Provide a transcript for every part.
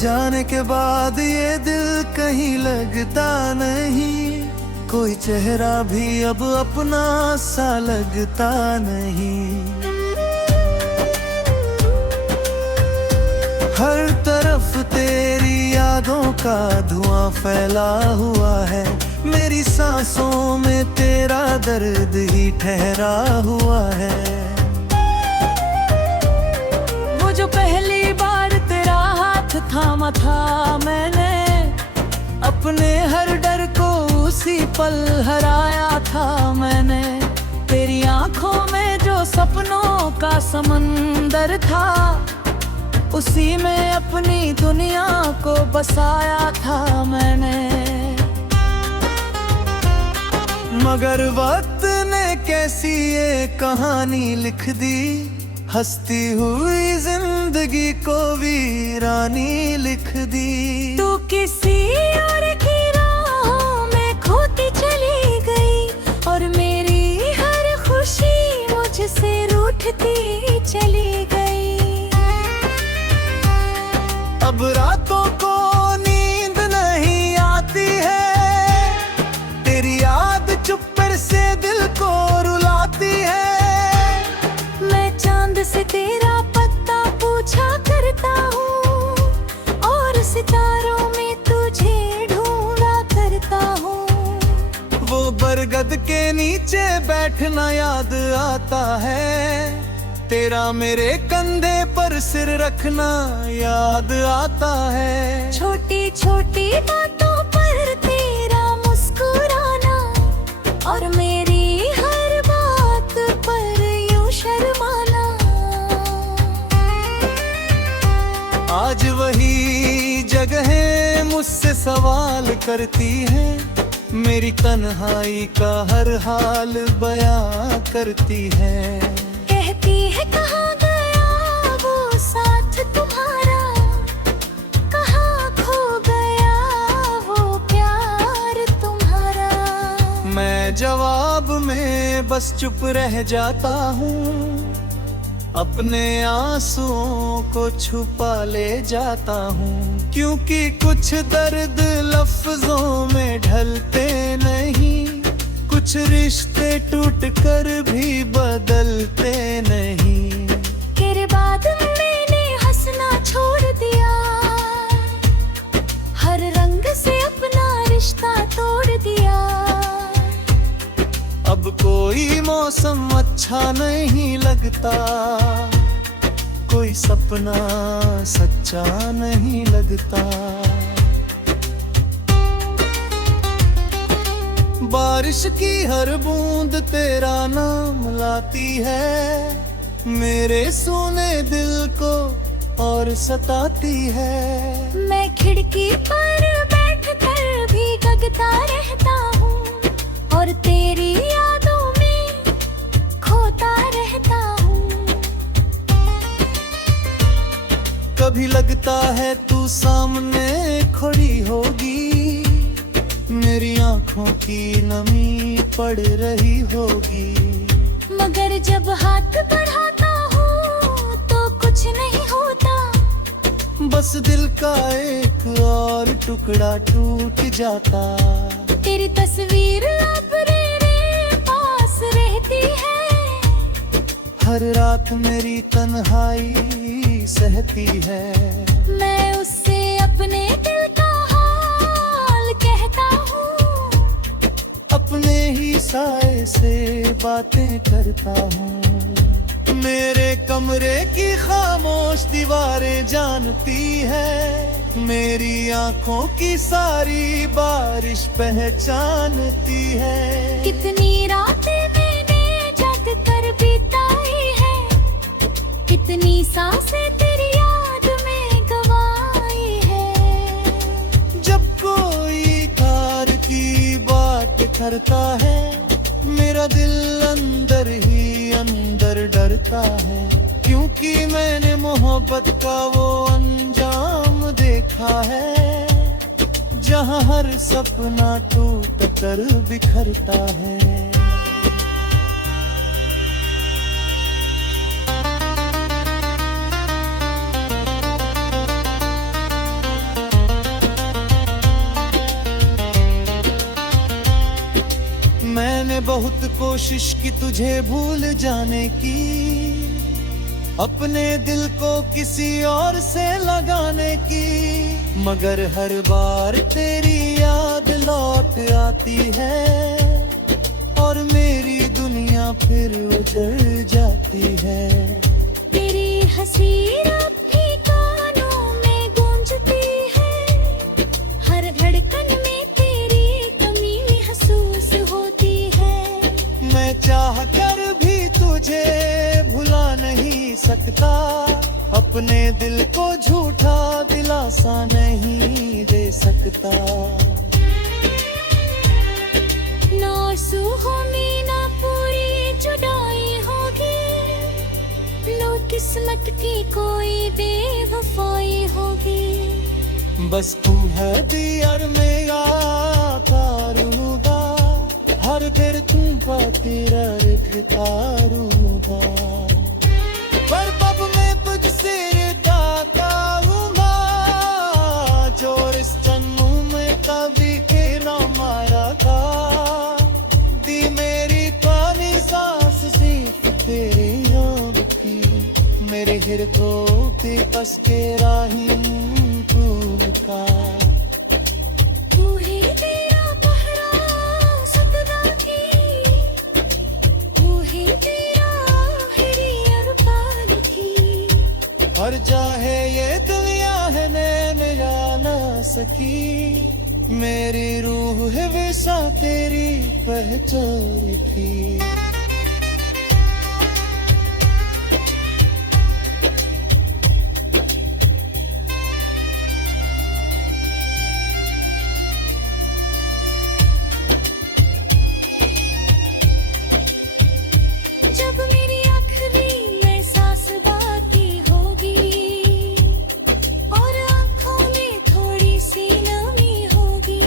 जाने के बाद ये दिल कहीं लगता नहीं, कोई चेहरा भी अब अपना सा लगता नहीं। हर तरफ तेरी यादों का धुआं फैला हुआ है, मेरी सांसों में तेरा दर्द ही ठहरा हुआ है। वो जो पहली बार तेरा हाथ थामा था मैंने, अपने हर डर को उसी पल हराया था मैंने। तेरी आंखों में जो सपनों का समंदर था, उसी में अपनी दुनिया को बसाया था मैंने। मगर वक्त ने कैसी ये कहानी लिख दी, हंसती हुई जिंदगी को वीरानी लिख दी। तू किसी और की राहों में खोती चली गई, और मेरी हर खुशी मुझसे रूठती चली गई। अब रातों को नींद नहीं आती है, तेरी याद चुप्पर से दिल को रुलाती है। मैं चांद से तेरा पत्ता पूछा करता हूँ, और सितारों में तुझे ढूंढा करता हूँ। वो बरगद के नीचे बैठना याद आता है, तेरा मेरे कंधे पर सिर रखना याद आता है। छोटी छोटी बातों पर तेरा मुस्कुराना, और मेरी हर बात पर यूं शर्माना। आज वही जगहें मुझसे सवाल करती हैं, मेरी तन्हाई का हर हाल बयां करती है। कहती है कहाँ गया वो साथ तुम्हारा, कहाँ खो गया वो प्यार तुम्हारा। मैं जवाब में बस चुप रह जाता हूँ, अपने आंसुओं को छुपा ले जाता हूँ। क्योंकि कुछ दर्द लफ्जों में ढलते नहीं, कुछ रिश्ते टूट कर भी बदलते नहीं। तेरे बाद मैंने हंसना छोड़ दिया, हर रंग से अपना रिश्ता तोड़ दिया। अब कोई मौसम अच्छा नहीं लगता, कोई सपना सच्चा नहीं लगता। बारिश की हर बूंद तेरा नाम लाती है, मेरे सोने दिल को और सताती है। मैं खिड़की पर बैठकर भी जगता रहता हूँ, और तेरी यादों में खोता रहता हूँ। कभी लगता है तू सामने खड़ी होगी, मेरी आंखों की नमी पड़ रही होगी। मगर जब हाथ बढ़ाता हूँ तो कुछ नहीं होता, बस दिल का एक और टुकड़ा टूट जाता। तेरी तस्वीर अब मेरे पास रहती है, हर रात मेरी तन्हाई सहती है। मैं उससे अपने दिल का हाल कहता हूँ, अपने ही साए से बातें करता हूँ। मेरे कमरे की खामोश दीवारें जानती है, मेरी आंखों की सारी बारिश पहचानती है। कितनी रातें मैंने जग कर बिताई है, कितनी सांसें तेरी याद में गवाई है। जब कोई कार की बात करता है, मेरा दिल अंदर ही अंदर डरता है। क्योंकि मैंने मोहब्बत का वो अंजाम देखा है, जहाँ हर सपना टूट कर बिखरता है। मैं बहुत कोशिश की तुझे भूल जाने की, अपने दिल को किसी और से लगाने की, मगर हर बार तेरी याद लौट आती है और मेरी दुनिया फिर उजड़ जाती है। तेरी हंसी अब भी कानों में गूंजती है, हर धड़कन में तेरी कमी महसूस होती है। मैं चाह कर भी तुझे भुला नहीं सकता, अपने दिल को झूठा दिलासा नहीं दे सकता। ना आंसू में ना पूरी जुदाई होगी, लो किस्मत की कोई बेवफाई होगी। बस तू है दियर में आता रहूंगा, हर देर तू तेरा रखता रहूंगा। पर अब मैं तुझसे ताऊंगा, जो इस जन्म में कभी के ना मारा था। दी मेरी पानी सांस सिर्फ तेरी याद की, मेरे हृदय पे बस के राही तू का। तू ही तेरा पहरा सपना थी, तू ही तेरा आखिरी अरमान थी। हर चाहे ये दुनिया है नैन या ना सकी, मेरी रूह है वैसा तेरी पहचान की। जब मेरी आखिरी में सांस बाकी होगी और आंखों में थोड़ी सी नमी होगी,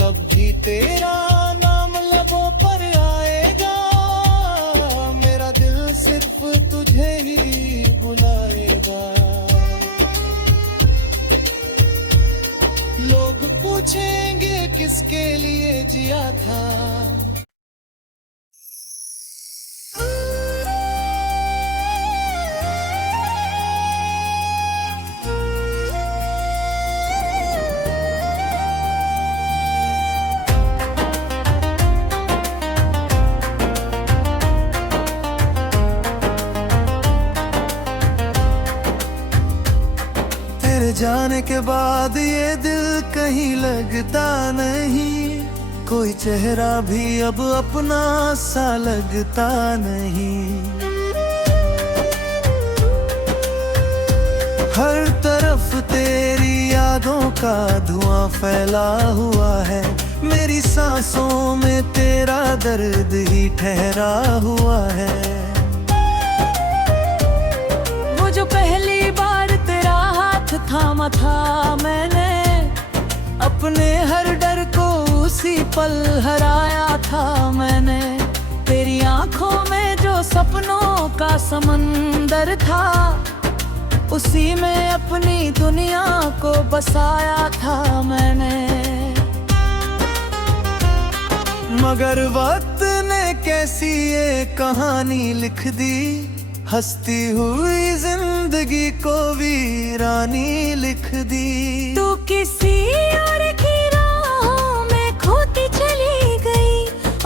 तब भी तेरा नाम लबों पर आएगा, मेरा दिल सिर्फ तुझे ही बुलाएगा। लोग पूछेंगे किसके लिए जिया था, जाने के बाद ये दिल कहीं लगता नहीं, कोई चेहरा भी अब अपना सा लगता नहीं। हर तरफ तेरी यादों का धुआं फैला हुआ है, मेरी सांसों में तेरा दर्द ही ठहरा हुआ है। वो जो पहली बार तेरा हाथ थामा था मैंने, अपने हर डर को उसी पल हराया था मैंने। तेरी आंखों में जो सपनों का समंदर था, उसी में अपनी दुनिया को बसाया था मैंने। मगर वक्त ने कैसी ये कहानी लिख दी, हंसती हुई जिंदगी को वीरानी लिख दी। तू किसी और की राहों में खोती चली गई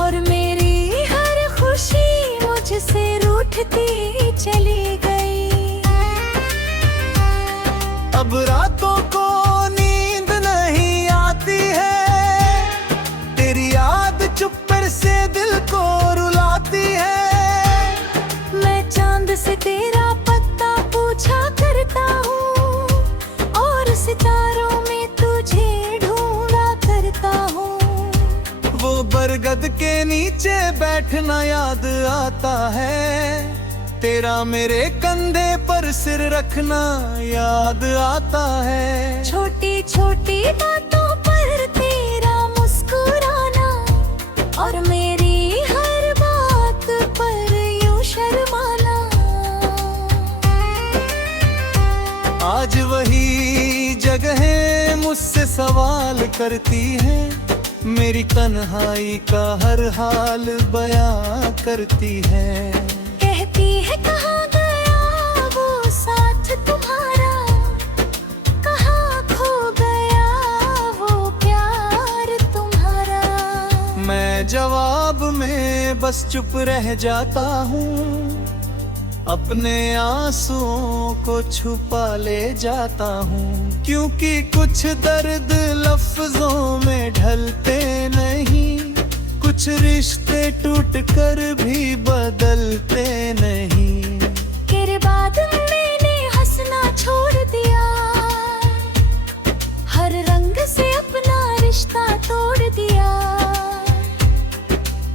और मेरी हर खुशी मुझसे रूठती चली गई। अब रातों को नींद नहीं आती है, तेरी याद चुप्पर से दिल को रुलाती है। से तेरा पत्ता पूछा करता हूँ और सितारों में तुझे ढूंढा करता हूँ। वो बरगद के नीचे बैठना याद आता है, तेरा मेरे कंधे पर सिर रखना याद आता है। छोटी छोटी बातों पर तेरा मुस्कुराना और मेरी हर बात पर यूं शर्माना। आज वही जगहें मुझसे सवाल करती हैं, मेरी तन्हाई का हर हाल बयां करती है। कहती है कहाँ गया वो साथ तुम्हारा, कहाँ खो गया वो प्यार तुम्हारा। मैं जवाब में बस चुप रह जाता हूँ, अपने आंसुओं को छुपा ले जाता हूँ। क्योंकि कुछ दर्द लफ्जों में ढलते नहीं, कुछ रिश्ते टूट कर भी बदलते नहीं। तेरे बाद मैंने हंसना छोड़ दिया, हर रंग से अपना रिश्ता तोड़ दिया।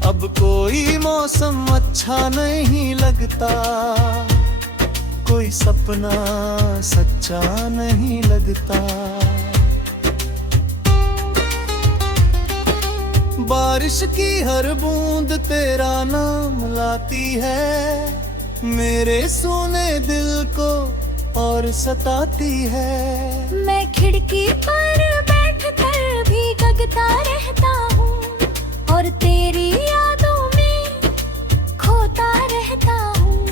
अब कोई मौसम अच्छा नहीं लगता, कोई सपना सच्चा नहीं लगता। बारिश की हर बूंद तेरा नाम लाती है, मेरे सोने दिल को और सताती है। मैं खिड़की पर बैठकर भी जगता रहता हूँ, और तेरी यादों में खोता रहता हूँ।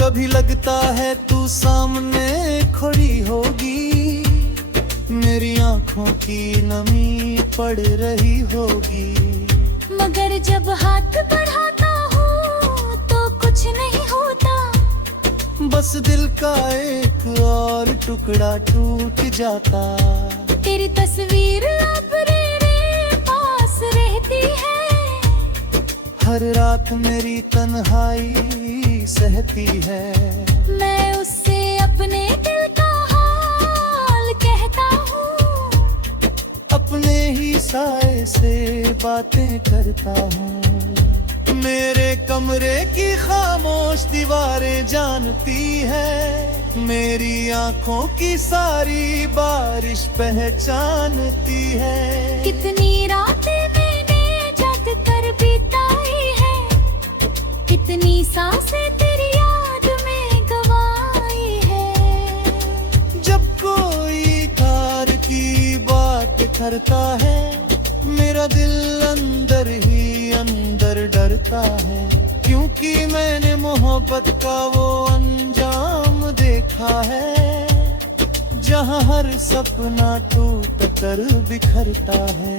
कभी लगता है तू सामने खड़ी होगी, मेरी आंखों की नमी पड़ रही होगी। मगर जब हाथ बढ़ाता हूँ तो कुछ नहीं होता, बस दिल का एक और टुकड़ा टूट जाता। तेरी तस्वीर अब मेरे पास रहती है, हर रात मेरी तन्हाई सहती है। मैं उससे अपने दिल का हाल कहता हूँ, अपने ही साए से बातें करता हूँ। मेरे कमरे की खामोश दीवारें जानती है, मेरी आंखों की सारी बारिश पहचानती है। कितनी रातें मैंने जग कर बिताई है, कितनी सांसें तेरी याद में गवाई है। जब कोई कार की बात करता है, मेरा दिल अंदर ही अंदर डरता है। क्योंकि मैंने मोहब्बत का वो अंजाम देखा है, जहाँ हर सपना टूट कर बिखरता है।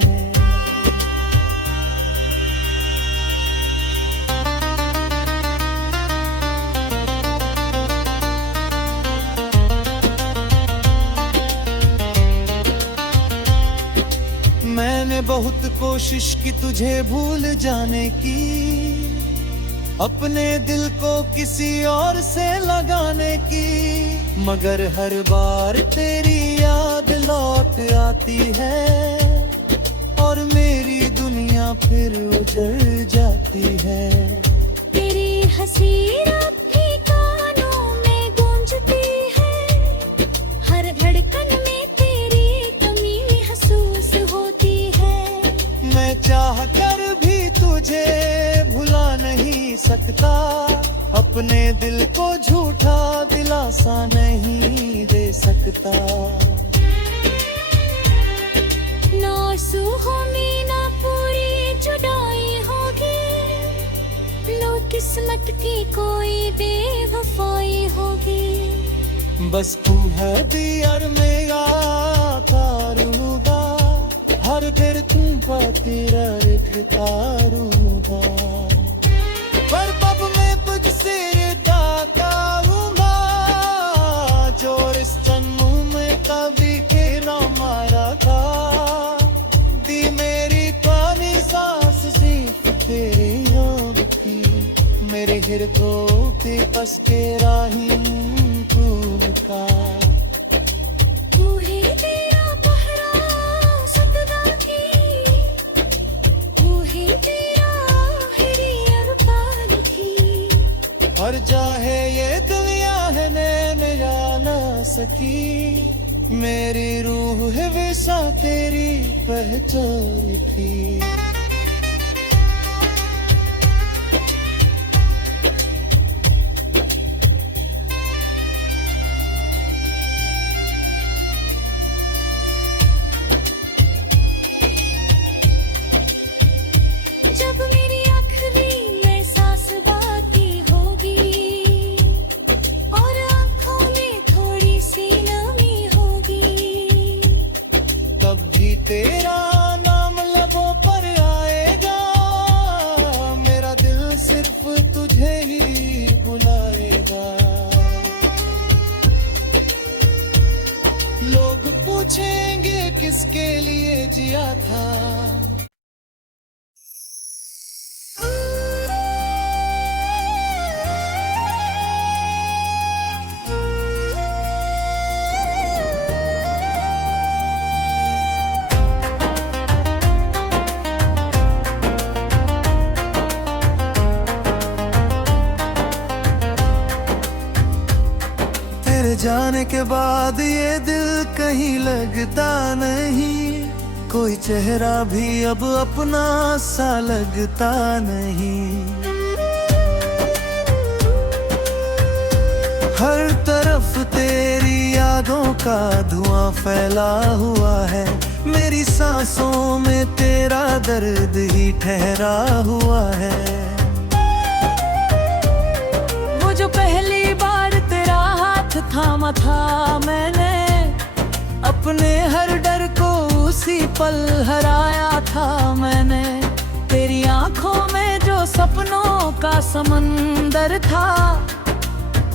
मैंने बहुत कोशिश की तुझे भूल जाने की, अपने दिल को किसी और से लगाने की। मगर हर बार तेरी याद लौट आती है, और मेरी दुनिया फिर उजड़ जाती है। तेरी हंसी अब भी कानों में गूंजती है, हर धड़कन में तेरी कमी महसूस होती है। मैं चाह कर भी तुझे भुला नहीं सकता, अपने दिल को झूठा दिलासा नहीं दे सकता। ना आंसू में ना पूरी जुदाई होगी, लो किस्मत की कोई बेवफाई होगी। बस तू है दियर मेरा तारूगा, हर फिर तुम पर तेरा रिश्ता रूगा। पर पब में तुझसे रिश्ता करूंगा, जो इस जन्म में कभी खेला मारा था। दी मेरी पानी सांस सिर्फ तेरी याद की, मेरे हृदय पे बस तेरा ही फूल का। तू ही तेरा पहरा सदा की, तू ही तेरा आखिरी अरमान की। हर चाहे ये दुनिया है नैन जा ना सकी, मेरी रूह है वैसा तेरी पहचान थी। जाने के बाद ये दिल कहीं लगता नहीं, कोई चेहरा भी अब अपना सा लगता नहीं। हर तरफ तेरी यादों का धुआं फैला हुआ है, मेरी सांसों में तेरा दर्द ही ठहरा हुआ है। वो जो पहली बार तेरा हाथ थामा था मैंने, अपने हर डर को उसी पल हराया था मैंने। तेरी आंखों में जो सपनों का समंदर था,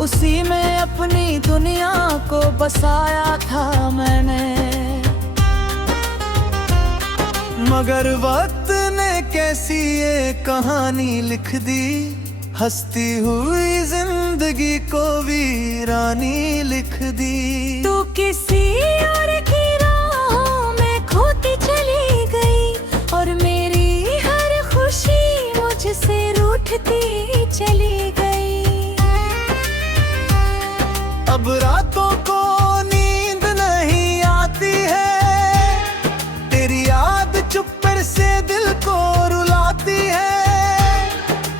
उसी में अपनी दुनिया को बसाया था मैंने। मगर वक्त ने कैसी ये कहानी लिख दी, हंसती हुई जिंदगी को वीरानी लिख दी। तू किसी और की राहों में खोती चली गई, और मेरी हर खुशी मुझसे रूठती चली गई। अब रातों को नींद नहीं आती है, तेरी याद चुप्पर से दिल को रुलाती है।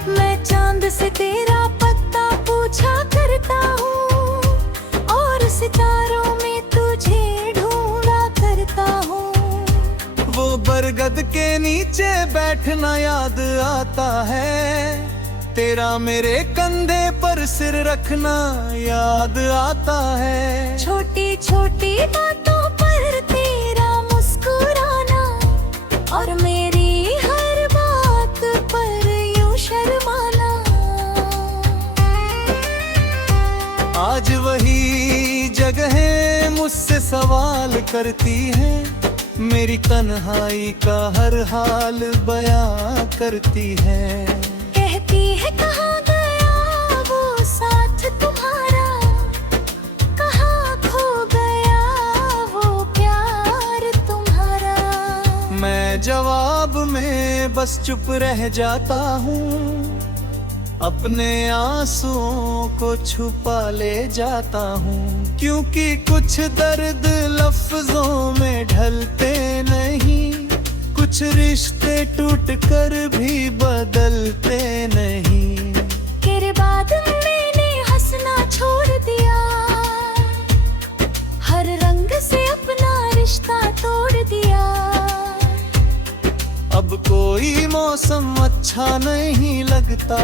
मैं चांद से तेरा पत्ता पूछा करता हूँ, और सितारों में तुझे ढूंढा करता हूँ। वो बरगद के नीचे बैठना याद आता है, तेरा मेरे कंधे पर सिर रखना याद आता है। छोटी छोटी बातों पर तेरा मुस्कुराना, और मेरी हर बात पर यूं शर्माना। आज वही जगहें मुझसे सवाल करती हैं, मेरी तन्हाई का हर हाल बयां करती है। कहती है कहाँ गया वो साथ तुम्हारा, कहाँ खो गया वो प्यार तुम्हारा। मैं जवाब में बस चुप रह जाता हूँ, अपने आंसुओं को छुपा ले जाता हूँ। क्योंकि कुछ दर्द लफ्जों में ढलते नहीं, कुछ रिश्ते टूट कर भी बदलते नहीं। तेरे बाद मैंने हंसना छोड़ दिया, हर रंग से अपना रिश्ता तोड़ दिया। अब कोई मौसम अच्छा नहीं लगता,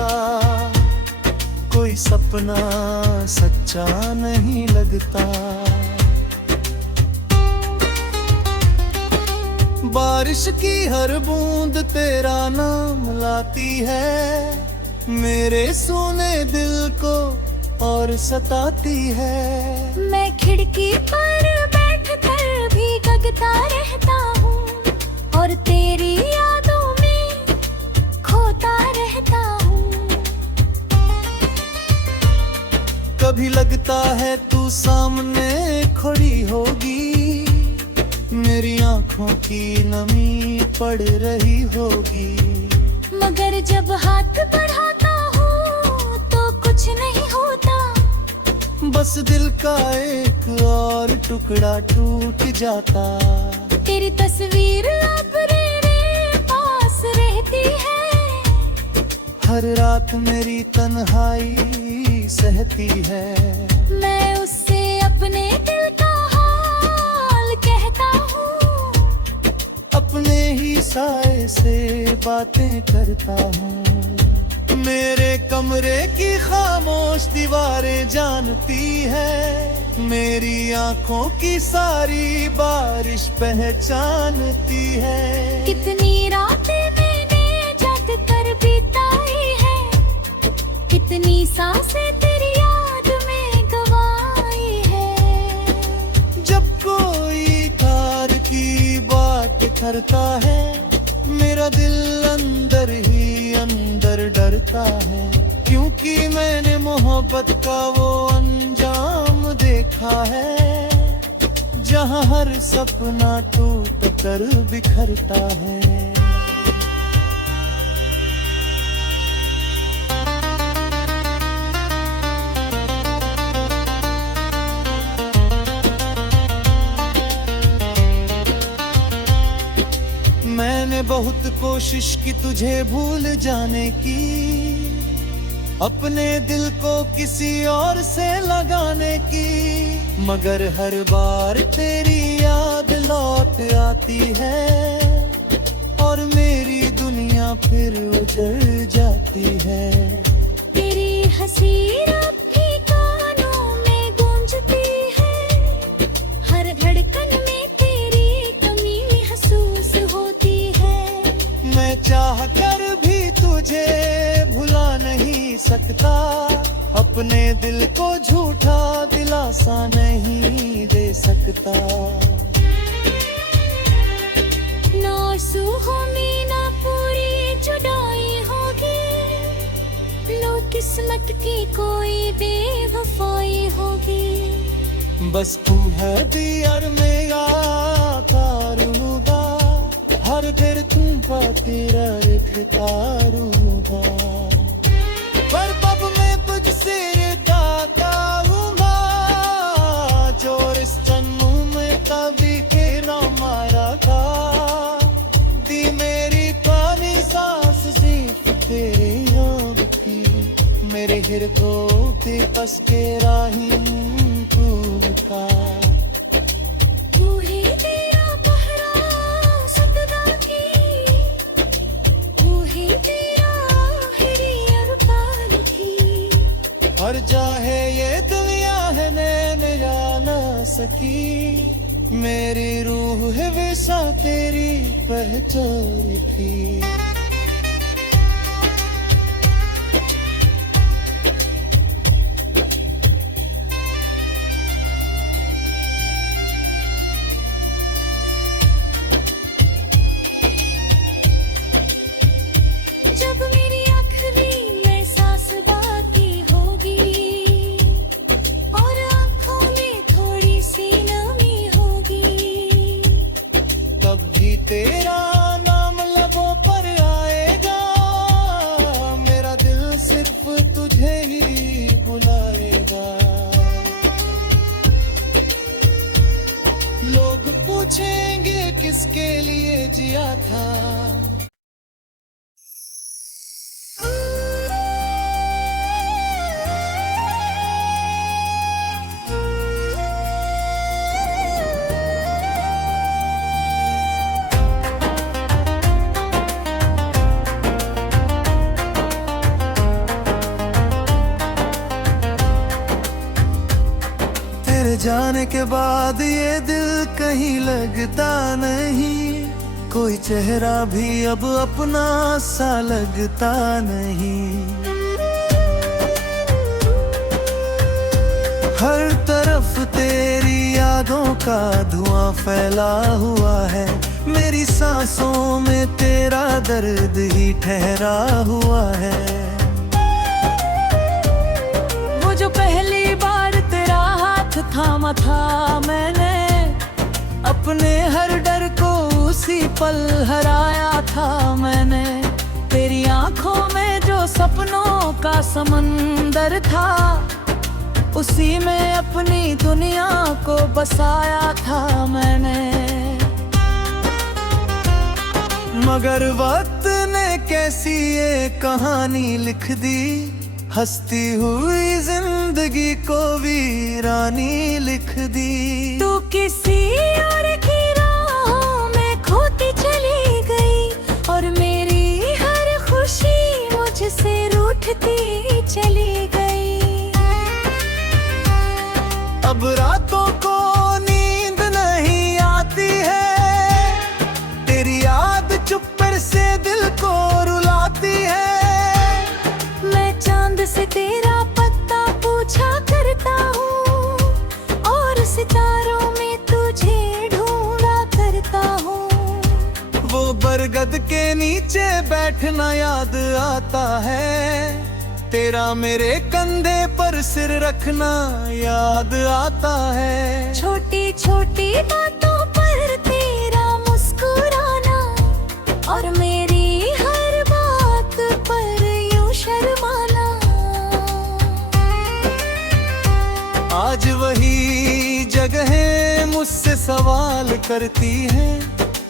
कोई सपना सच्चा नहीं लगता। बारिश की हर बूंद तेरा नाम लाती है, मेरे सोने दिल को और सताती है। मैं खिड़की पर बैठकर भी जगता रहता हूँ, और तेरी यादों में खोता रहता हूँ। कभी लगता है तू सामने खड़ी होगी, मेरी आंखों की नमी पड़ रही होगी। मगर जब हाथ बढ़ाता हूँ तो कुछ नहीं होता, बस दिल का एक और टुकड़ा टूट जाता। तेरी तस्वीर अब मेरे पास रहती है, हर रात मेरी तन्हाई सहती है। मैं उससे अपने दिल का हाल कहता हूँ, अपने ही साए से बातें करता हूँ। मेरे कमरे की खामोश दीवारें जानती है, मेरी आंखों की सारी बारिश पहचानती है। कितनी रातें मैंने जग कर बिताई है, कितनी सांसें तेरी याद में गवाई है। जब कोई कार की बात करता है, मेरा दिल अंदर ही अंदर डरता है। क्योंकि मैंने मोहब्बत का वो अंजाम देखा है, जहाँ हर सपना टूट कर बिखरता है। मैं बहुत कोशिश की तुझे भूल जाने की, अपने दिल को किसी और से लगाने की, मगर हर बार तेरी याद लौट आती है और मेरी दुनिया फिर उजड़ जाती है। तेरी हंसी अब भी कानों में गूंजती है, हर धड़कन में तेरी कमी महसूस होती है। मैं चाह कर भी तुझे भुला नहीं सकता, अपने दिल को झूठा दिलासा नहीं दे सकता। ना सुहो में ना पूरी जुदाई होगी, लो किस्मत की कोई बेवफाई होगी। बस तू है दियर में तारूंगा, हर देर तुम पर तेरा रखता रहूंगा। पर कब मैं तुझसे ताऊंगा, जो इस जन्म में कभी के ना मारा था, दी मेरी पानी सांस सिर्फ तेरे याद की, मेरे हृदय पे बस के राही तू का। तू ही तेरा पहरा सदा की, तू ही तेरा आखिरी अरमान की। हर चाहे ये दुनिया है नैन जा ना सकी, मेरी रूह है वैसा तेरी पहचान की। जब मेरी आखिरी में सांस बाकी होगी और आंखों में थोड़ी सी नमी होगी, तब भी तेरा नाम लबों पर आएगा, मेरा दिल सिर्फ तुझे ही बुलाएगा। लोग पूछेंगे किसके लिए जिया था, जाने के बाद ये दिल कहीं लगता नहीं, कोई चेहरा भी अब अपना सा लगता नहीं। हर तरफ तेरी यादों का धुआं फैला हुआ है, मेरी सांसों में तेरा दर्द ही ठहरा हुआ है। वो जो पहली बार तेरा हाथ थामा था मैंने, अपने हर डर को उसी पल हराया था मैंने। तेरी आंखों में जो सपनों का समंदर था, उसी में अपनी दुनिया को बसाया था मैंने। मगर वक्त ने कैसी ये कहानी लिख दी, हंसती हुई जिंदगी को वीरानी लिख दी। तू किसी और की राहों में खोती चली गई और मेरी हर खुशी मुझसे रूठती चली गई। अब रातों को नींद नहीं आती है, तेरी याद चुप्पर से दिल को रुलाती है। से तेरा पत्ता पूछा करता हूँ और सितारों में तुझे ढूंढा करता हूँ। वो बरगद के नीचे बैठना याद आता है, तेरा मेरे कंधे पर सिर रखना याद आता है। छोटी छोटी बातों पर तेरा मुस्कुराना और मेरी हर बात पर यूं शर्माना। आज वही जगहें मुझसे सवाल करती हैं,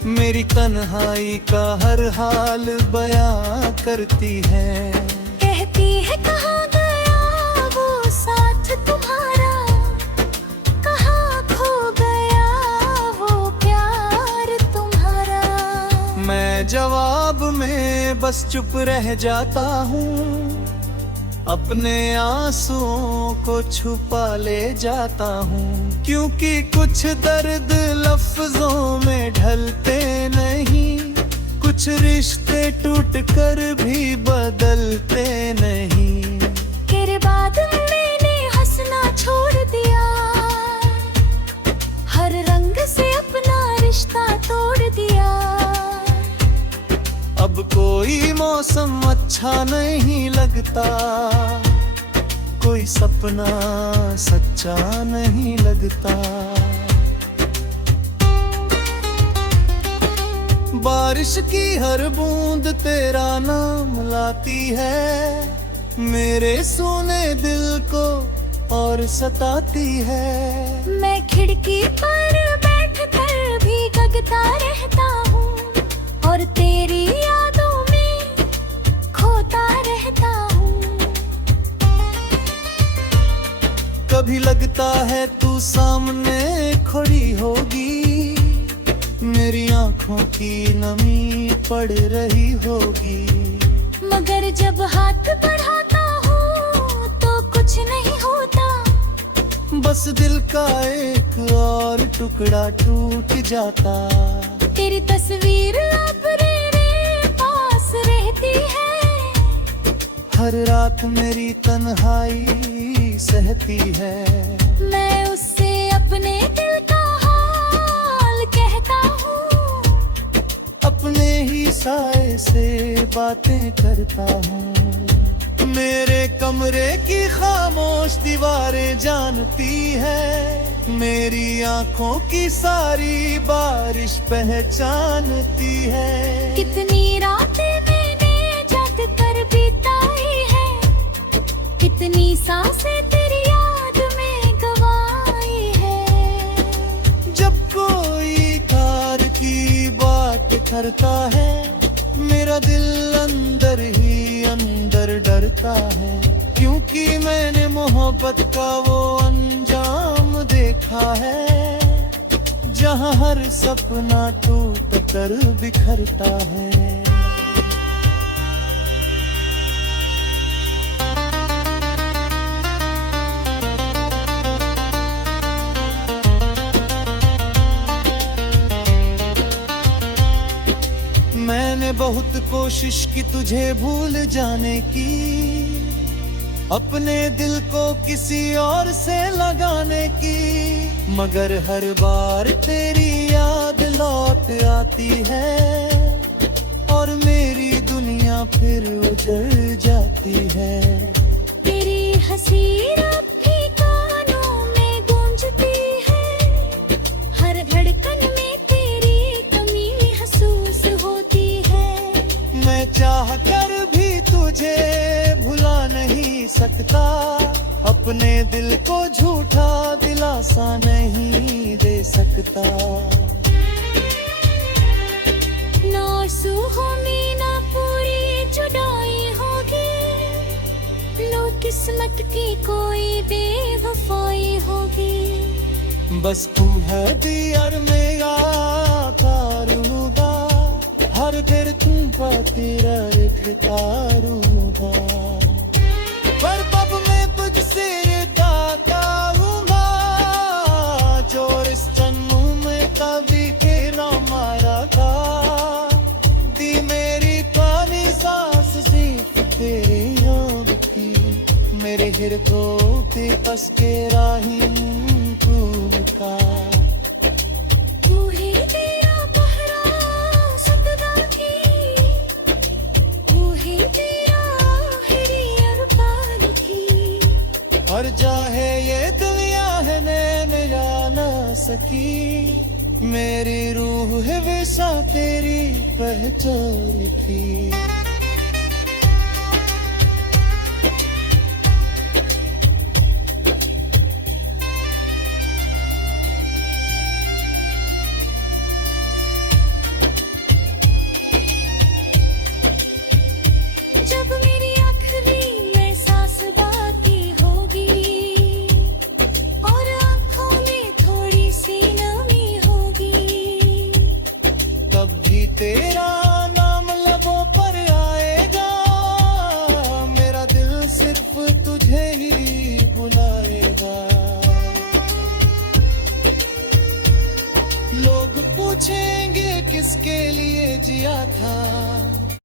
मेरी तन्हाई का हर हाल बयां करती है। कहती है कहाँ गया वो साथ तुम्हारा, कहाँ खो गया वो प्यार तुम्हारा। मैं जवाब में बस चुप रह जाता हूँ, अपने आंसुओं को छुपा ले जाता हूँ। क्योंकि कुछ दर्द लफ्जों में ढलते नहीं, कुछ रिश्ते टूट कर भी बदलते नहीं। तेरे बाद मैंने हंसना छोड़ दिया, हर रंग से अपना रिश्ता तोड़ दिया। अब कोई मौसम अच्छा नहीं लगता, कोई सपना सच्चा नहीं लगता। बारिश की हर बूंद तेरा नाम लाती है, मेरे सोने दिल को और सताती है। मैं खिड़की पर बैठ कर भी गगता रहता हूँ, और तेरी यादों में खोता रहता हूँ। कभी लगता है तू सामने खड़ी होगी, मेरी आंखों की नमी पड़ रही होगी। मगर जब हाथ बढ़ाता हूँ तो कुछ नहीं होता, बस दिल का एक और टुकड़ा टूट जाता। तेरी तस्वीर अब मेरे पास रहती है, हर रात मेरी तन्हाई सहती है। मैं उससे अपने दिल का हाल कहता हूँ, अपने ही साए से बातें करता हूँ। मेरे कमरे की खामोश दीवारें जानती है, मेरी आंखों की सारी बारिश पहचानती है। कितनी रातें मैंने जग कर बिताई है, कितनी सांसें तेरी याद में गवाई है। जब कोई कार की बात करता है, मेरा दिल अंदर ही अंदर डरता है। क्योंकि मैंने मोहब्बत का वो अंजाम देखा है, जहाँ हर सपना टूट कर बिखरता है। मैंने बहुत कोशिश की तुझे भूल जाने की, अपने दिल को किसी और से लगाने की। मगर हर बार तेरी याद लौट आती है, और मेरी दुनिया फिर उजड़ जाती है। तेरी हंसी अब भी कानों में गूंजती है, हर धड़कन में तेरी कमी महसूस होती है। मैं चाह कर भी तुझे भुला नहीं सकता, अपने दिल को झूठा दिलासा नहीं दे सकता। ना आंसू में ना पूरी जुदाई होगी, लो किस्मत की कोई बेवफाई होगी। बस तू है दियर मेरा तारूगा, हर देर तुम पर तेरा रिश्ता रूगा। पर कब मैं तुझसे रिश्ता करूंगा, जो इस जन्म में कभी के ना मारा था। दी मेरी पानी सांस सिर्फ तेरे याद की, मेरे हृदय पे बस के राहीन फूल का। तू ही तेरा पहरा सतदा की, तू ही तेरा आखिरी अरमान की। हर चाहे ये दुनिया है नैन जा ना सकी, मेरी रूह है वैसा तेरी पहचान थी।